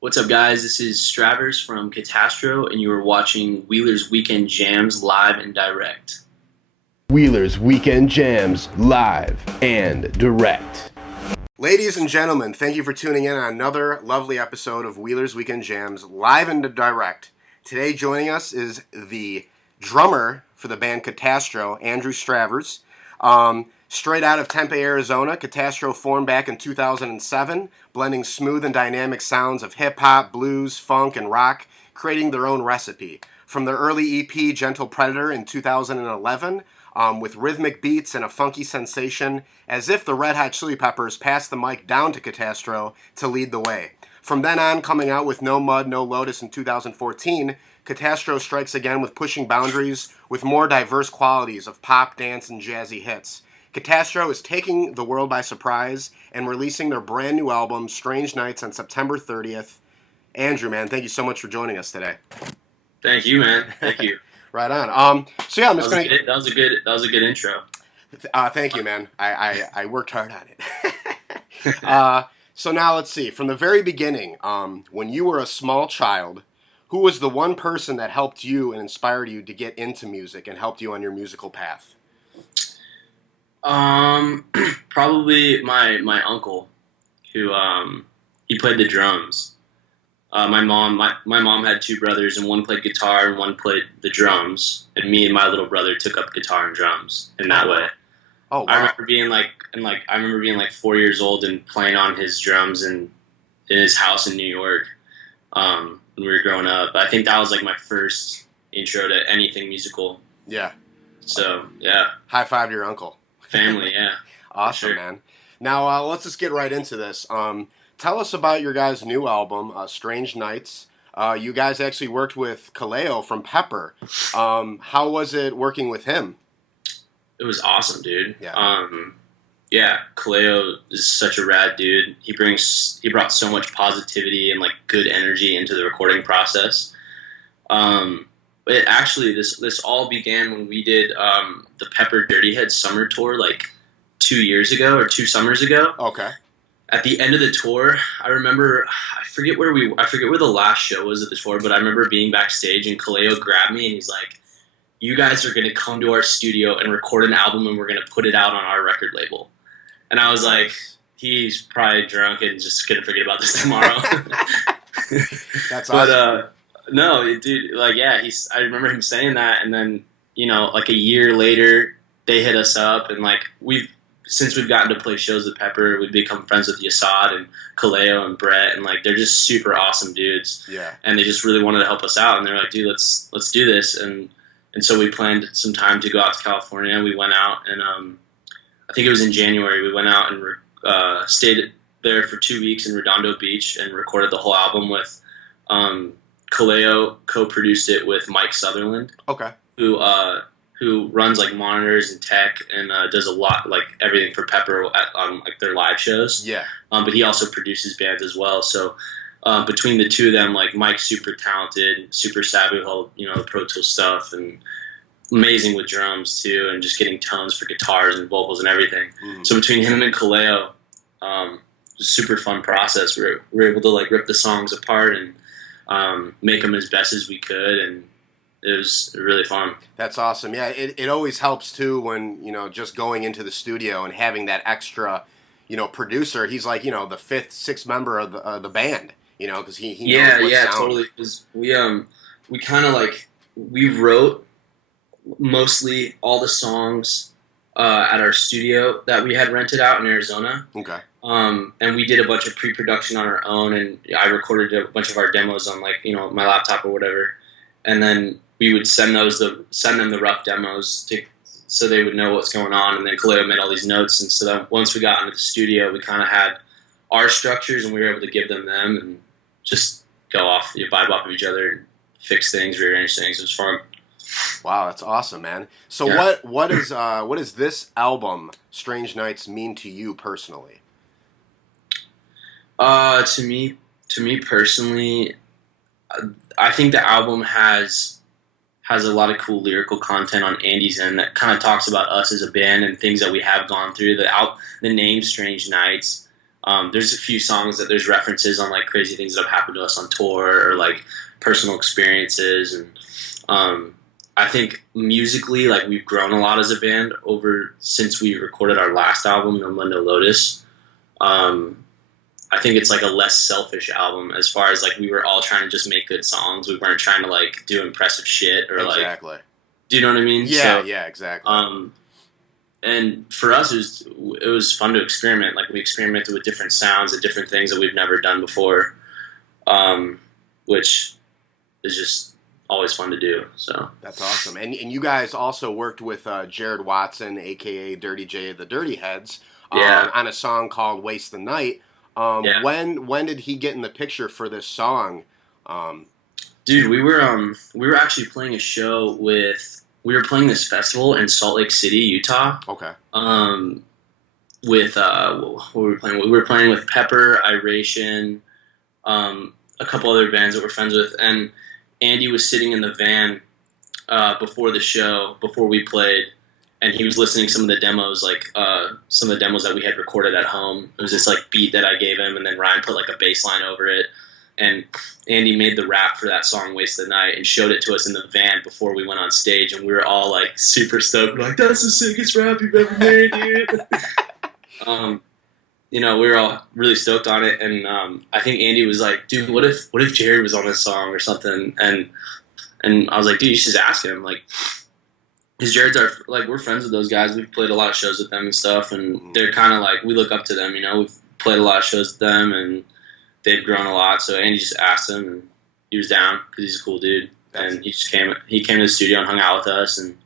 What's up, guys? This is Stravers from Katastro, and you are watching Wheeler's Weekend Jams live and direct. Wheeler's Weekend Jams live and direct. Ladies and gentlemen, thank you for tuning in on another lovely episode of Wheeler's Weekend Jams live and direct. Today joining us is the drummer for the band Katastro, Andrew Stravers. Straight out of Tempe, Arizona, Katastro formed back in 2007, blending smooth and dynamic sounds of hip-hop, blues, funk, and rock, creating their own recipe. From their early EP, Gentle Predator, in 2011, with rhythmic beats and a funky sensation, as if the Red Hot Chili Peppers passed the mic down to Katastro to lead the way. From then on, coming out with No Mud, No Lotus in 2014, Katastro strikes again with pushing boundaries with more diverse qualities of pop, dance, and jazzy hits. Katastro is taking the world by surprise and releasing their brand new album, Strange Nights, on September 30th. Andrew, man, thank you so much for joining us today. Thank you, man. Thank you. Right on. So yeah, I'm just That was a good intro. Thank you, man. I worked hard on it. So now let's see. From the very beginning, when you were a small child, who was the one person that helped you and inspired you to get into music and helped you on your musical path? Probably my uncle, who he played the drums. My mom had two brothers, and one played guitar and one played the drums, and me and my little brother took up guitar and drums in that way. Oh, wow. I remember being like 4 years old and playing on his drums in his house in New York when we were growing up. I think that was like my first intro to anything musical. Yeah. So yeah. High five to your uncle. Family, yeah. Awesome, sure. Man. Now let's just get right into this. Tell us about your guys' new album, Strange Nights. You guys actually worked with Kaleo from Pepper. How was it working with him? It was awesome, dude. Yeah. Kaleo is such a rad dude. He brought so much positivity and like good energy into the recording process. It actually this all began when we did the Pepper Dirty Head summer tour like 2 summers ago. Okay. At the end of the tour, I remember I forget where the last show was of the tour, but I remember being backstage and Kaleo grabbed me and he's like, "You guys are gonna come to our studio and record an album and we're gonna put it out on our record label." And I was like, he's probably drunk and just gonna forget about this tomorrow. That's awesome. But no, dude, like yeah, I remember him saying that, and then like a year later, they hit us up, and like since we've gotten to play shows with Pepper, we've become friends with Yasad and Kaleo and Brett, and like they're just super awesome dudes. Yeah. And they just really wanted to help us out, and they're like, dude, let's do this, and so we planned some time to go out to California. We went out, and I think it was in January. We went out and stayed there for 2 weeks in Redondo Beach and recorded the whole album with. Kaleo co-produced it with Mike Sutherland. Okay. Who runs like monitors and tech and does a lot like everything for Pepper at like their live shows. Yeah. But he also produces bands as well. So between the two of them, like Mike's super talented, super savvy with all the Pro Tools stuff, and amazing with drums too, and just getting tones for guitars and vocals and everything. Mm. So between him and Kaleo, it was a super fun process. We were able to like rip the songs apart and make them as best as we could, and it was really fun. That's awesome. Yeah, it always helps too when just going into the studio and having that extra producer. He's like the fifth, sixth member of the band. Because he knows what sound. Totally. Because we kind of like we wrote mostly all the songs at our studio that we had rented out in Arizona. Okay. And we did a bunch of pre-production on our own, and I recorded a bunch of our demos on my laptop or whatever, and then we would send them the rough demos so they would know what's going on, and then Kaleo made all these notes, and so then once we got into the studio, we kind of had our structures, and we were able to give them and just go off, vibe off of each other, and fix things, rearrange things. It was fun. Wow, that's awesome, man. So yeah. What does this album, Strange Nights, mean to you personally? To me personally, I think the album has a lot of cool lyrical content on Andy's end that kind of talks about us as a band and things that we have gone through. The name Strange Nights There's a few songs that there's references on like crazy things that have happened to us on tour or like personal experiences, and I think musically, like we've grown a lot as a band over since we recorded our last album, No Mud No Lotus. I think it's like a less selfish album as far as like we were all trying to just make good songs. We weren't trying to like do impressive shit or Exactly. like, do you know what I mean? Yeah, So, yeah, exactly. and for us, it was fun to experiment. Like we experimented with different sounds and different things that we've never done before, which is just always fun to do. So That's awesome. And you guys also worked with Jared Watson, aka Dirty J, the Dirty Heads, on a song called "Waste the Night." When did he get in the picture for this song? Dude, we were actually playing a show we were playing this festival in Salt Lake City, Utah. Okay. With what were we playing? We were playing with Pepper, Iration, a couple other bands that we're friends with, and Andy was sitting in the van before the show, before we played, and he was listening to some of the demos, like some of the demos that we had recorded at home. It was this like beat that I gave him, and then Ryan put like a bass line over it, and Andy made the rap for that song "Waste the Night" and showed it to us in the van before we went on stage, and we were all like super stoked. We're like, "That's the sickest rap you've ever made, dude!" We were all really stoked on it, and I think Andy was like, "Dude, what if Jared was on this song or something?" And I was like, "Dude, you should just ask him." Like, because Jared's we're friends with those guys. We've played a lot of shows with them and stuff, and they're kind of like we look up to them. We've played a lot of shows with them, and they've grown a lot. So Andy just asked him, and he was down because he's a cool dude. And he just came. He came to the studio and hung out with us, and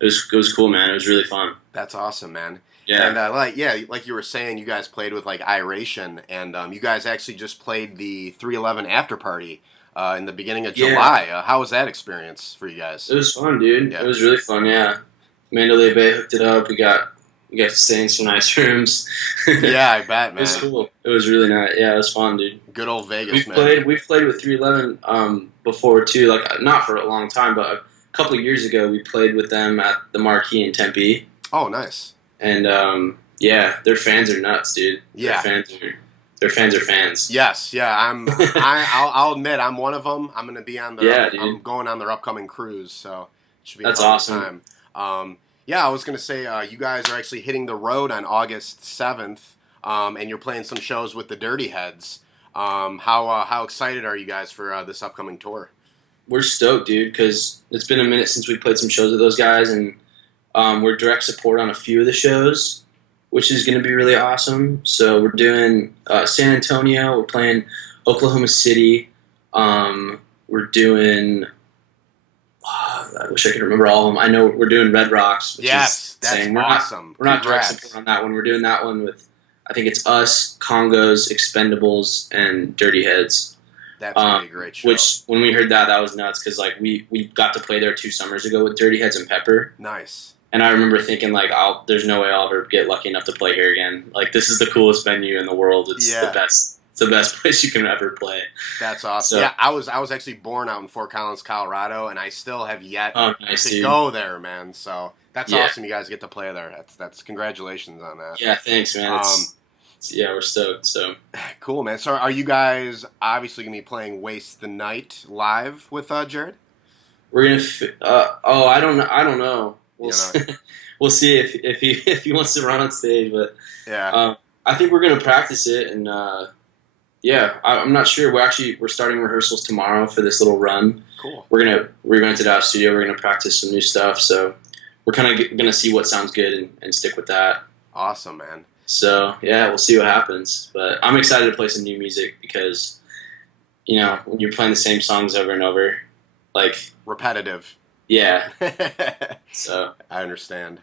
it was cool, man. It was really fun. That's awesome, man. Yeah. And like you were saying, you guys played with like Iration, and you guys actually just played the 311 after party in the beginning of July. How was that experience for you guys? It was fun, dude. Yeah. It was really fun. Yeah, Mandalay Bay hooked it up. We got to stay in some nice rooms. Yeah, I bet, man. It was cool. It was really nice. Yeah, it was fun, dude. Good old Vegas, man. We've played with 311 before too. Like not for a long time, but a couple of years ago, we played with them at the Marquee in Tempe. Oh, nice. And their fans are nuts, dude. Yeah, their fans are fans. Yes, yeah. I'll admit I'm one of them. I'm gonna be on I'm going on their upcoming cruise, so it should be that's a fun awesome. Time. I was gonna say you guys are actually hitting the road on August 7th, and you're playing some shows with the Dirty Heads. How excited are you guys for this upcoming tour? We're stoked, dude, because it's been a minute since we played some shows with those guys, and we're direct support on a few of the shows, which is going to be really awesome. So we're doing San Antonio. We're playing Oklahoma City. We're doing... I wish I could remember all of them. I know we're doing Red Rocks. Yes, that's awesome. We're not direct support on that one. We're doing that one with, I think it's us, Congos, Expendables, and Dirty Heads. That's going to be a great show. Which, when we heard that was nuts, because like we got to play there 2 summers ago with Dirty Heads and Pepper. Nice. And I remember thinking, like, there's no way I'll ever get lucky enough to play here again. Like, this is the coolest venue in the world. It's the best. It's the best place you can ever play. That's awesome. So, I was actually born out in Fort Collins, Colorado, and I still have yet to go there, man. So that's awesome. You guys get to play there. That's congratulations on that. Yeah, thanks, man. We're stoked. So cool, man. So are you guys obviously gonna be playing "Waste the Night" live with Jared? We're gonna. I don't know. We'll see if he wants to run on stage, but I think we're gonna practice it, and I'm not sure. We're starting rehearsals tomorrow for this little run. Cool. We rented out a studio. We're gonna practice some new stuff, so we're kind of gonna see what sounds good and stick with that. Awesome, man. So we'll see what happens, but I'm excited to play some new music because when you're playing the same songs over and over, like repetitive. Yeah. So I understand.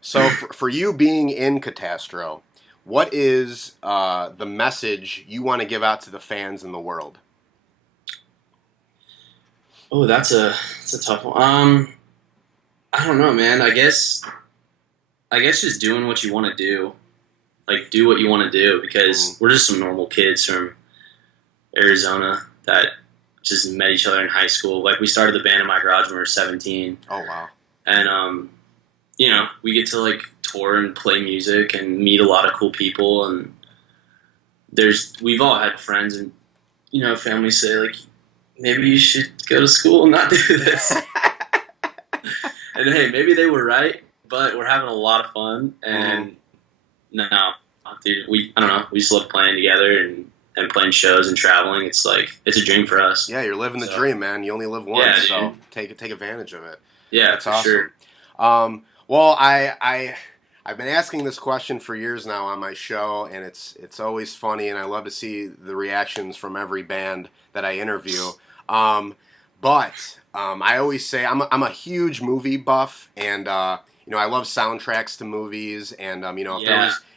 So for you being in Katastro, what is the message you want to give out to the fans in the world? Oh, that's a tough one. I don't know, man. I guess just doing what you want to do. Like, do what you want to do, because we're just some normal kids from Arizona that just met each other in high school. Like, we started the band in my garage when we were 17. Oh, wow. And, we get to, like, tour and play music and meet a lot of cool people. And we've all had friends and, family say, like, maybe you should go to school and not do this. And hey, maybe they were right, but we're having a lot of fun. And no, dude, I don't know. We just love playing together and playing shows and traveling. It's a dream for us. Yeah, you're living the dream, man. You only live once, Yeah, so take advantage of it. Yeah, that's for awesome. Sure. Well, I've been asking this question for years now on my show, and it's always funny, and I love to see the reactions from every band that I interview. But I always say I'm a huge movie buff, and I love soundtracks to movies, and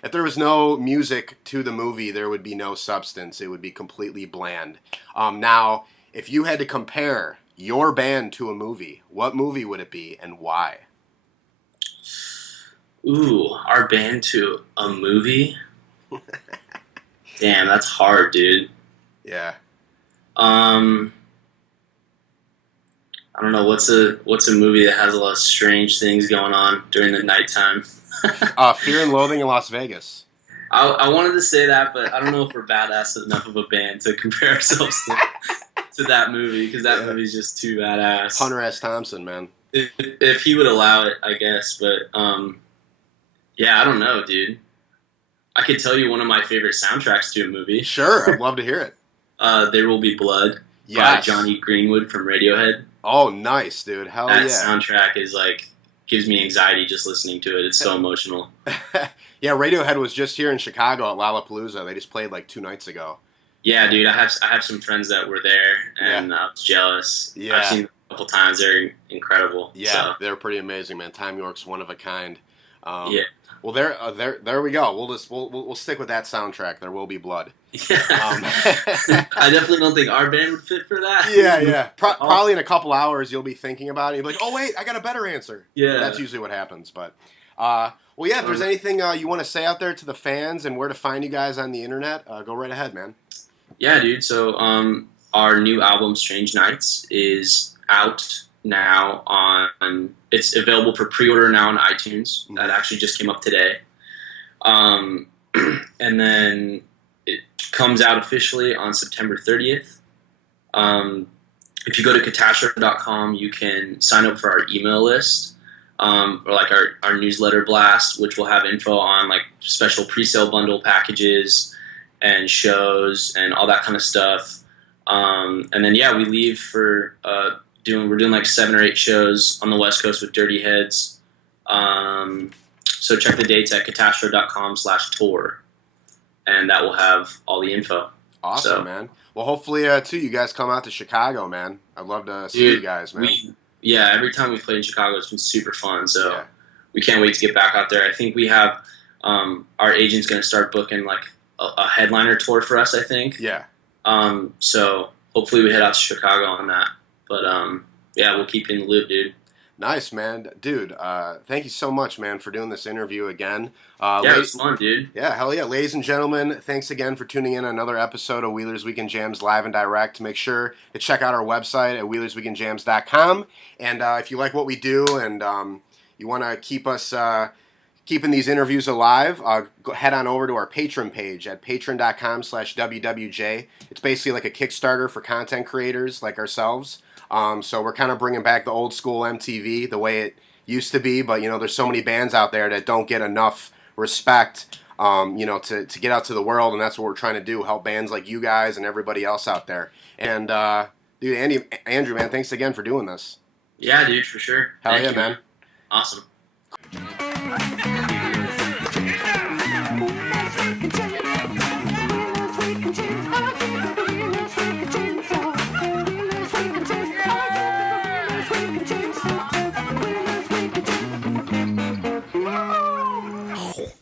if there was no music to the movie, there would be no substance. It would be completely bland. Now, if you had to compare your band to a movie, what movie would it be, and why? Ooh, our band to a movie? Damn, that's hard, dude. Yeah. I don't know, what's a movie that has a lot of strange things going on during the nighttime? Fear and Loathing in Las Vegas. I wanted to say that, but I don't know if we're badass enough of a band to compare ourselves to that movie, because that movie's just too badass. Hunter S. Thompson, man. If he would allow it, I guess, but yeah, I don't know, dude. I could tell you one of my favorite soundtracks to a movie. Sure, I'd love to hear it. There Will Be Blood by Johnny Greenwood from Radiohead. Oh, nice, dude. Hell that yeah. That soundtrack is gives me anxiety just listening to it. It's so emotional. Yeah, Radiohead was just here in Chicago at Lollapalooza. They just played 2 nights ago. Yeah, dude. I have some friends that were there, and I was jealous. Yeah. I've seen them a couple times. They're incredible. Yeah, so. They're pretty amazing, man. Tom York's one of a kind. Yeah. Well, there we go. We'll stick with that soundtrack. There Will Be Blood. Yeah. I definitely don't think our band would fit for that. Yeah. Probably in a couple hours you'll be thinking about it. You'll be like, oh wait, I got a better answer. Yeah. That's usually what happens. But well, yeah. If there's anything you want to say out there to the fans and where to find you guys on the internet, go right ahead, man. Yeah, dude. So our new album, Strange Nights, is out now it's available for pre-order now on iTunes. That actually just came up today. And then it comes out officially on September 30th. If you go to Katastro.com, you can sign up for our email list, or our newsletter blast, which will have info on special pre-sale bundle packages and shows and all that kind of stuff. And then we leave for we're doing 7 or 8 shows on the West Coast with Dirty Heads. So check the dates at Katastro.com/tour, and that will have all the info. Awesome, man. Well, hopefully, too, you guys come out to Chicago, man. I'd love to see you guys, man. Every time we've played in Chicago, it's been super fun. So we can't wait to get back out there. I think we have our agent's going to start booking a headliner tour for us, I think. Yeah. So hopefully we head out to Chicago on that. But, we'll keep you in the loop, dude. Nice, man. Dude, thank you so much, man, for doing this interview again. It was fun, dude. Yeah, hell yeah. Ladies and gentlemen, thanks again for tuning in on another episode of Wheelers Weekend Jams live and direct. Make sure to check out our website at WheelersWeekendJams.com. And if you like what we do and you want to keep us keeping these interviews alive, head on over to our Patreon page at patreon.com/WWJ. It's basically like a Kickstarter for content creators like ourselves. So we're kind of bringing back the old school MTV, the way it used to be. But, there's so many bands out there that don't get enough respect, to get out to the world. And that's what we're trying to do, help bands like you guys and everybody else out there. And, dude, Andrew, man, thanks again for doing this. Yeah, dude, for sure. Hell Thank yeah, you, man. Awesome.